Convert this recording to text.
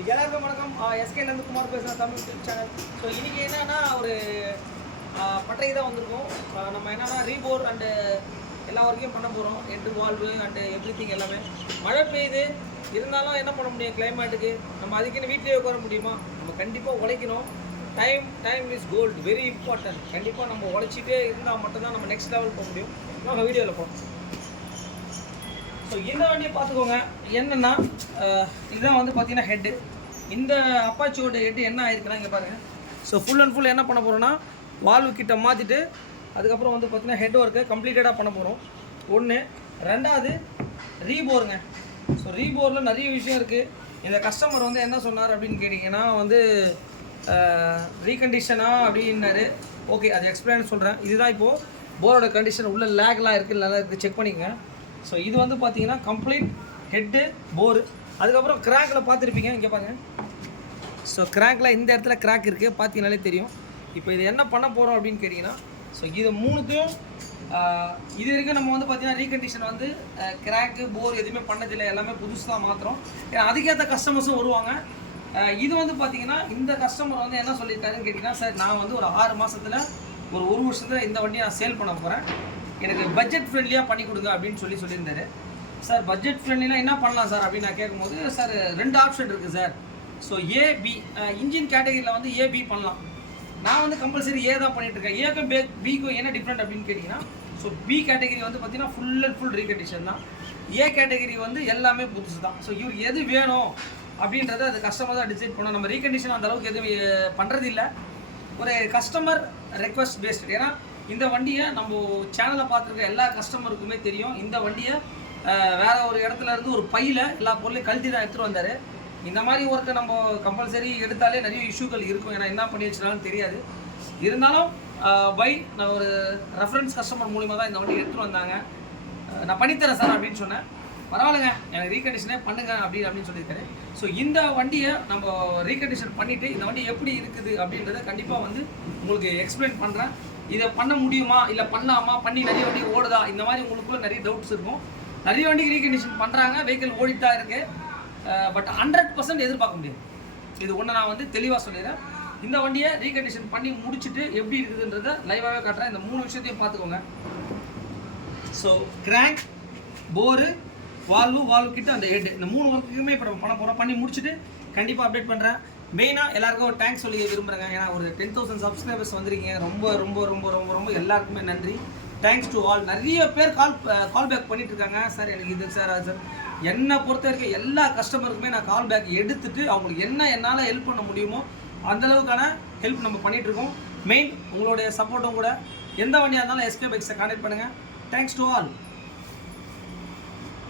எல்லாருக்கும் வணக்கம். எஸ்கே நந்தகுமார் பேசுகிறேன், தமிழ் யூடியூப் சேனல். ஸோ இன்றைக்கி என்னென்னா ஒரு பட்டறை தான் வந்திருக்கோம். நம்ம என்னென்னா ரீபோர் அண்டு எல்லா ஒர்க்கையும் பண்ண போகிறோம். Head valve and every thing எல்லாமே. மழை பெய்யுது இருந்தாலும் என்ன பண்ண முடியும் கிளைமேட்டுக்கு. நம்ம அதுக்குன்னு வீட்டிலேயே உட்கார முடியுமா? நம்ம கண்டிப்பாக உழைக்கணும். Time is gold, very important. கண்டிப்பாக நம்ம உழைச்சிட்டே இருந்தால் மட்டும்தான் நம்ம நெக்ஸ்ட் லெவல் போக முடியும். நம்ம வீடியோவில் போகிறோம். ஸோ இந்த வண்டியை பார்த்துக்கோங்க. என்னென்னா இதுதான் வந்து பார்த்தீங்கன்னா ஹெட்டு. இந்த அப்பாச்சியோட ஹெட்டு என்ன ஆயிருக்குன்னா இங்கே பாருங்கள். ஸோ ஃபுல் அண்ட் ஃபுல் என்ன பண்ண போகிறோன்னா வால்வு கிட்ட மாற்றிட்டு அதுக்கப்புறம் வந்து பார்த்தீங்கன்னா ஹெட் ஒர்க்கு கம்ப்ளீட்டடாக பண்ண போகிறோம். ஒன்று. ரெண்டாவது ரீபோருங்க. ஸோ ரீபோரில் நிறைய விஷயம் இருக்குது. இந்த கஸ்டமர் வந்து என்ன சொன்னார் அப்படின்னு கேட்டிங்கன்னா வந்து ரீகண்டிஷனா அப்படின்னாரு. ஓகே, அது எக்ஸ்பிளைன் சொல்கிறேன். இதுதான் இப்போது போரோட கண்டிஷன். உள்ள லேக்லாம் இருக்குது, நல்லா இருக்குது, செக் பண்ணிக்கங்க. ஸோ இது வந்து பார்த்தீங்கன்னா கம்ப்ளீட் ஹெட்டு போரு. அதுக்கப்புறம் கிராக்கில் பார்த்துருப்பீங்க, இங்கே பாருங்கள். ஸோ கிராக்கில் இந்த இடத்துல கிராக் இருக்குது, பார்த்தீங்கனாலே தெரியும். இப்போ இது என்ன பண்ண போகிறோம் அப்படின்னு கேட்டிங்கன்னா ஸோ இது மூணுத்தையும் இது வரைக்கும் நம்ம வந்து பார்த்தீங்கன்னா ரீகண்டிஷன் வந்து கிராக்கு போர் எதுவுமே பண்ணதில்லை, எல்லாமே புதுசு தான் மாத்திரம். ஏன்னா அதுக்கேற்ற கஸ்டமர்ஸும் வருவாங்க. இது வந்து பார்த்தீங்கன்னா இந்த கஸ்டமர் வந்து என்ன சொல்லியிருக்காருன்னு கேட்டிங்கன்னா, சார் நான் வந்து ஒரு 6 மாதத்தில் ஒரு வருஷத்தில் இந்த வண்டியை நான் சேல் பண்ண போகிறேன், எனக்கு பட்ஜெட் ஃப்ரெண்ட்லியாக பண்ணி கொடுங்க அப்படின்னு சொல்லியிருந்தாரு. சார் பட்ஜெட் ஃப்ரெண்ட்லினா என்ன பண்ணலாம் சார் அப்படின்னு நான் கேட்கும்போது, சார் 2 ஆப்ஷன் இருக்குது சார். ஸோ ஏபி இன்ஜின் கேட்டகரியில் வந்து ஏபி பண்ணலாம். நான் வந்து கம்பல்சரி ஏ தான் பண்ணிகிட்ருக்கேன். ஏக்கும் பிக்கும் என்ன டிஃப்ரெண்ட் அப்படின்னு கேட்டிங்கன்னா ஸோ பி கேட்டகரி வந்து பார்த்தீங்கன்னா ஃபுல் அண்ட் ஃபுல் ரீகண்டிஷன் தான். ஏ கேட்டகரி வந்து எல்லாமே புதுசு தான். ஸோ இவருக்கு எது வேணும் அப்படின்றத அது கஸ்டமர் தான் டிசைட் பண்ணோம். நம்ம ரீகண்டிஷன் அந்த அளவுக்கு எதுவும் பண்ணுறதில்லை, ஒரு கஸ்டமர் ரெக்வஸ்ட் பேஸ்டு. ஏன்னா இந்த வண்டியை நம்ம சேனலில் பார்த்துருக்க எல்லா கஸ்டமருக்குமே தெரியும். இந்த வண்டியை வேறு ஒரு இடத்துல இருந்து ஒரு பையில் எல்லா பொருளையும் கழட்டி தான் எடுத்துகிட்டு வந்தார். இந்த மாதிரி ஒர்க்கை நம்ம கம்பல்சரி எடுத்தாலே நிறைய இஷ்யூக்கள் இருக்கும். ஏன்னா என்ன பண்ணி வச்சுனாலும் தெரியாது. இருந்தாலும் நான் ஒரு ரெஃபரன்ஸ் கஸ்டமர் மூலிமா தான் இந்த வண்டியை எடுத்துகிட்டு வந்தாங்க. நான் பண்ணித்தரேன் சார் அப்படின்னு சொன்னேன். பரவாயில்லைங்க, எனக்கு ரீகண்டிஷனே பண்ணுங்க அப்படின்னு சொல்லியிருக்காரு. ஸோ இந்த வண்டியை நம்ம ரீகண்டிஷன் பண்ணிவிட்டு இந்த வண்டி எப்படி இருக்குது அப்படின்றத கண்டிப்பாக வந்து உங்களுக்கு எக்ஸ்பிளைன் பண்ணுறேன். இதை பண்ண முடியுமா, இல்லை பண்ணாமா, பண்ணி நிறைய வண்டி ஓடுதா, இந்த மாதிரி உங்களுக்குள்ள நிறைய டவுட்ஸ் இருக்கும். நிறைய வண்டிக்கு ரீகண்டிஷன் பண்ணுறாங்க, வெஹிக்கிள் ஓடிட்டா இருக்குது. பட் 100% எதிர்பார்க்க முடியாது. இது ஒன்று நான் வந்து தெளிவாக சொல்லிடுறேன். இந்த வண்டியை ரீகண்டிஷன் பண்ணி முடிச்சுட்டு எப்படி இருக்குதுன்றதை லைவாகவே காட்டுறேன். இந்த 3 விஷயத்தையும் பார்த்துக்கோங்க. ஸோ கிராங்க், போரு, வால்வு கிட்ட அந்த ஹெட், இந்த 3 ஒர்க்குமே இப்போ நம்ம பண்ண போகிறோம். பண்ணி முடிச்சுட்டு கண்டிப்பாக அப்டேட் பண்ணுறேன். மெயினாக எல்லாருக்கும் ஒரு தேங்க்ஸ் சொல்லி விரும்புகிறேங்க. ஏன்னா ஒரு 10,000 சப்ஸ்கிரைபர்ஸ் வந்திருக்கீங்க. ரொம்ப ரொம்ப ரொம்ப ரொம்ப ரொம்ப எல்லாருக்குமே நன்றி. Thanks to all. நிறைய பேர் கால் பேக் பண்ணிட்டு இருக்காங்க. சார் எனக்கு இது சார் அது சார். என்னை பொறுத்த வரைக்கும் எல்லா கஸ்டமருக்குமே நான் கால் பேக் எடுத்துட்டு அவங்களுக்கு என்னால் ஹெல்ப் பண்ண முடியுமோ அந்தளவுக்கான ஹெல்ப் நம்ம பண்ணிகிட்ருக்கோம். மெயின் உங்களுடைய சப்போர்ட்டும் கூட. எந்த வண்டியாக இருந்தாலும் எஸ்கே பைக்ஸை கான்டெக்ட் பண்ணுங்கள். Thanks to all.